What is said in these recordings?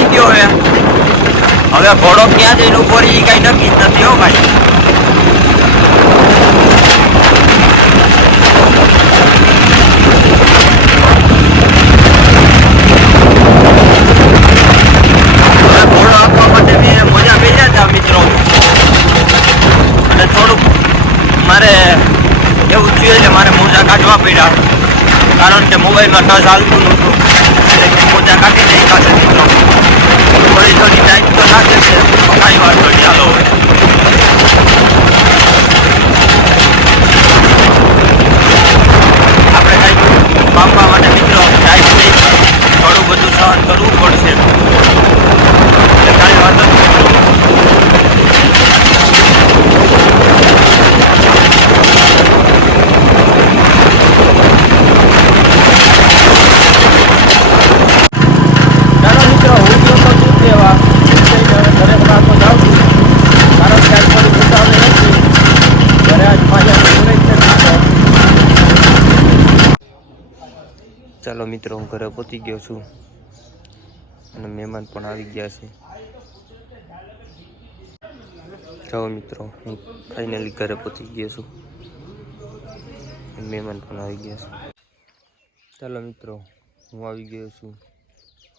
ઉપડી ગયો હવે હવે ઘોડો ક્યાં જઈને ઊભો રહી કઈ નક્કી જ નથી હો ભાઈ. મારે એવું થયું એટલે મારે મોજા કાઢવા પડ્યા. કારણ કે મોબાઈલમાં ટચ હાલતું નહોતું. એટલે મોજા કાઢી નહીં છે મિત્રો. થોડી થોડી ટાઈટ તો લાગે છે કાંઈ વાંધો નહીં ચાલો હવે આપણે કાંઈક પામવા માટે મિત્રો ટાઈટ થઈ થોડું બધું સહન કરવું પડશે એટલે કાંઈ વાંધો નહીં ચાલો મિત્રો હું તો તો દૂધ લેવા દૂધ લઈને હવે ઘરે પાછો જાઉં છું કારણ કે આજ થોડી ઉતાવળ નથી ઘરે આજ પાછા મુરત છે નાનો ચાલો મિત્રો, હું ઘરે પહોંચી ગયો છું. અને મહેમાન પણ આવી ગયા છે. જાઓ મિત્રો, હું ફાઇનલી ઘરે પહોંચી ગયો છું. મહેમાન પણ આવી ગયા છે. ચાલો મિત્રો, હું આવી ગયો છું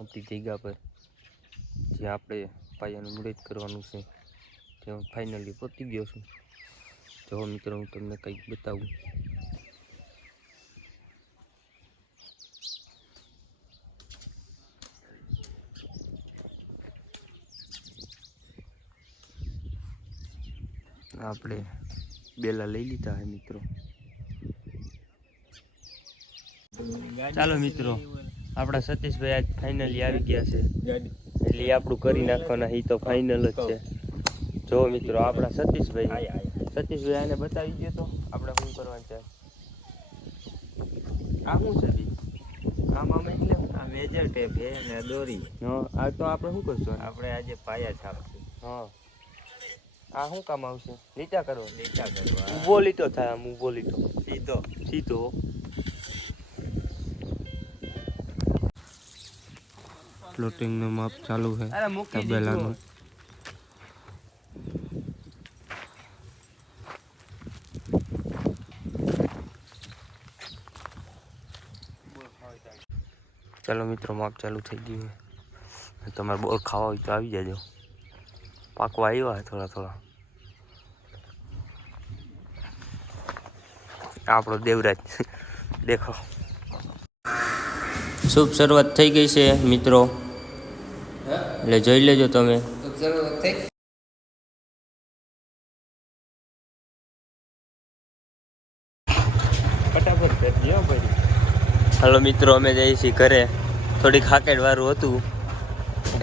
આપણી જગ્યા પર, જે આપણે પાયાનું મુહૂર્ત કરવાનું છે. તે હું ફાઇનલી પહોંચી ગયો છું. જો મિત્રો, હું તમને કંઈક બતાવું. આપણે બેલા લઈ લીધા હે મિત્રો. ચાલો મિત્રો આપણા સતીશભાઈ આજ ફાઇનલી આવી ગયા છે. એટલે આપણું કરી નાખવાના એ તો ફાઇનલ જ છે. જો મિત્રો આપણા સતીશભાઈ સતીશભાઈ આને બતાવી ગયો તો આપણે શું કરવાનું છે? આ શું છે બી? આમાં એટલે આ મેજર ટેપ છે અને દોરી. હા આ તો આપણે શું કરશું? આપણે આજે પાયા છાપશું. હા. આ શું કામ આવશે? લીટા કરો લીટા કરવા. ઊભો લીટો થાય આમ ઊભો લીટો. સીધો. સીધો. ફ્લોટિંગનું માપ ચાલુ છે. તબેલાનું ચાલો મિત્રો માપ ચાલુ થઈ ગયું છે. તમારે બોર ખાવા હોય તો આવી જાજો. પાકવા આવ્યા થોડા થોડા. આપણો દેવરાજ. દેખો શુભ શરૂઆત થઈ ગઈ છે મિત્રો. એટલે જોઈ લેજો તમે. ફટાફટ હાલો મિત્રો અમે જઈએ છીએ ઘરે. થોડીક હાકેડ વાળું હતું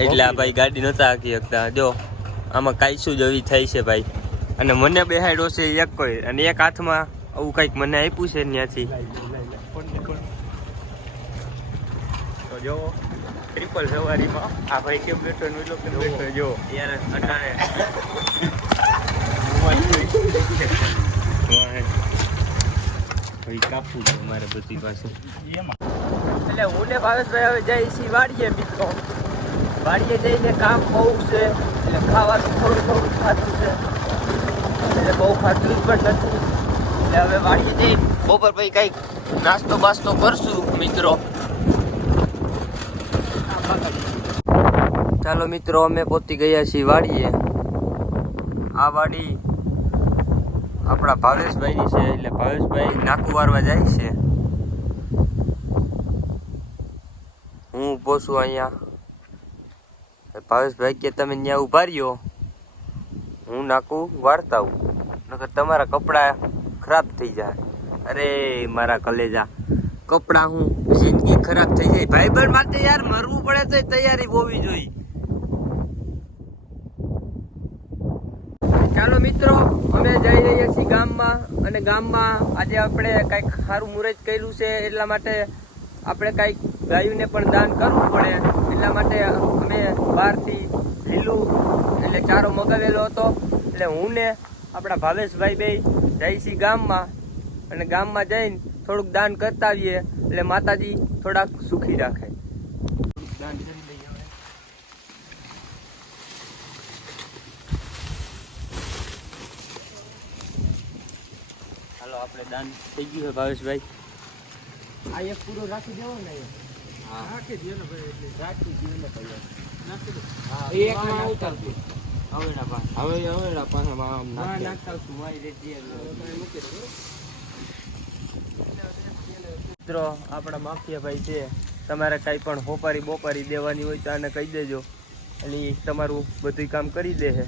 એટલે આ ભાઈ ગાડી નહોતા હાકી શકતા. જો. આમાં કાંઈ જ એવી થઈ છે ભાઈ. અને મને બેહાડ્યો છે એક કોઈ. અને એક હાથમાં આવું કંઈક મને આપ્યું છે ત્યાંથી તો જો ટ્રિપલ સવારીમાં. આ ભાઈ કેમ બેઠો ને ઓલો બેઠો જો. યાર અટાણે. ભાઈ કાપવું છે મારે બધી પાસે. એટલે હું ને ભાવેશભાઈ હવે જઈએ છીએ વાડીએ મિત્રો વાડીએ જઈને કામ બહુ છે, એટલે ખાવાનું થોડું થોડું ખાતું છે. એટલે બહુ ખાતું પણ નથી. એટલે હવે વાડીએ જઈ બપોર પછી કંઈક નાસ્તો બાસ્તો કરશું, મિત્રો. ચાલો મિત્રો, અમે પોતી ગયા છીએ વાડીએ. આ વાડી આપણા ભાવેશભાઈની છે, એટલે ભાવેશભાઈ નાકુ વારવા જાય છે. હું પોસું અહીંયા. ભાવેશભાઈ કે તમે ત્યાં ઊભા રહ્યો. હું નાખું વાર્તાવું નકર તમારા કપડાં ખરાબ થઈ જાય. અરે, મારા કલેજા. કપડાં હું જિંદગી ખરાબ થઈ જાય. ભાઈ ભાઈ માટે યાર મરવું પડે તો તૈયારી હોવી જોઈએ. ચાલો મિત્રો, અમે જઈ રહ્યા છીએ ગામમાં. અને ગામમાં આજે આપણે કંઈક સારું મુહૂર્ત કર્યું છે એટલા માટે આપણે કંઈક ગાયુને પણ દાન કરવું પડે. એટલા માટે અમે બહારથી લીલું એટલે ચારો મગાવેલો હતો. એટલે હું ને આપણા ભાવેશભાઈ બે જઈશી ગામમાં અને ગામમાં જઈને થોડુંક દાન કરતા આવીએ. એટલે માતાજી થોડાક સુખી રાખે. દાન આપણે દાન થઈ ગયું છે ભાવેશભાઈ. આ એક પૂરો રાખી દેવો ને ભાઈ ભાઈ નાખી મિત્રો, આપણા માફિયાભાઈ છે. તમારે કાંઈ પણ હોપારી બોપારી દેવાની હોય તો આને કહી દેજો. અને ઈ તમારું બધું કામ કરી દે છે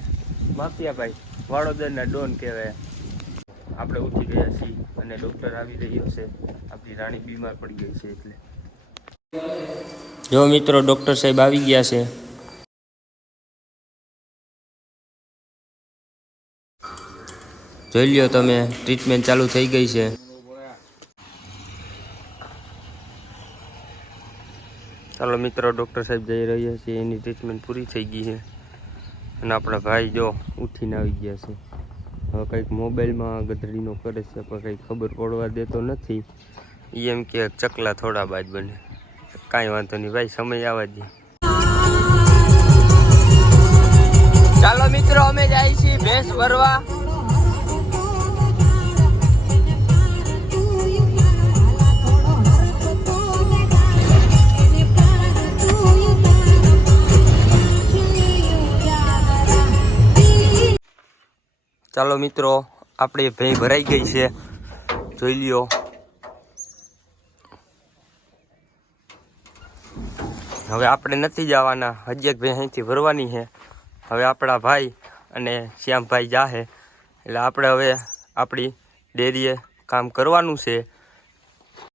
વાડોદર વાડોદરના ડોન કહેવાય. આપણે ઉઠી ગયા છીએ અને ડૉક્ટર આવી રહ્યો છે. આપણી રાણી બીમાર પડી ગઈ છે એટલે. જો મિત્રો ડૉક્ટર સાહેબ આવી ગયા છે. જોઈ લ્યો તમે ટ્રીટમેન્ટ ચાલુ થઈ ગઈ છે. ચાલો મિત્રો ડૉક્ટર સાહેબ જઈ રહ્યા છે, એની ટ્રીટમેન્ટ પૂરી થઈ ગઈ છે. અને આપણા ભાઈ જો ઉઠીને આવી ગયા છે. હવે કંઈક મોબાઈલમાં ગધડીનો કરે છે, પણ કંઈ ખબર પડવા દેતો નથી. એમ કે ચકલા થોડા બાદ બને. કાંઈ વાંધો નહીં ભાઈ, સમય આવવા દે. ચાલો મિત્રો, અમે જાય છીએ ભેંસ ભરવા. ચાલો મિત્રો, આપણે ભેં ભરાઈ ગઈ છે. જોઈ લ્યો. હવે આપણે નથી જવાના. હજી એક ભેં અહીંથી ભરવાની છે. હવે આપણા ભાઈ અને શ્યામભાઈ જાહે. એટલે આપણે હવે આપણી ડેરીએ કામ કરવાનું છે.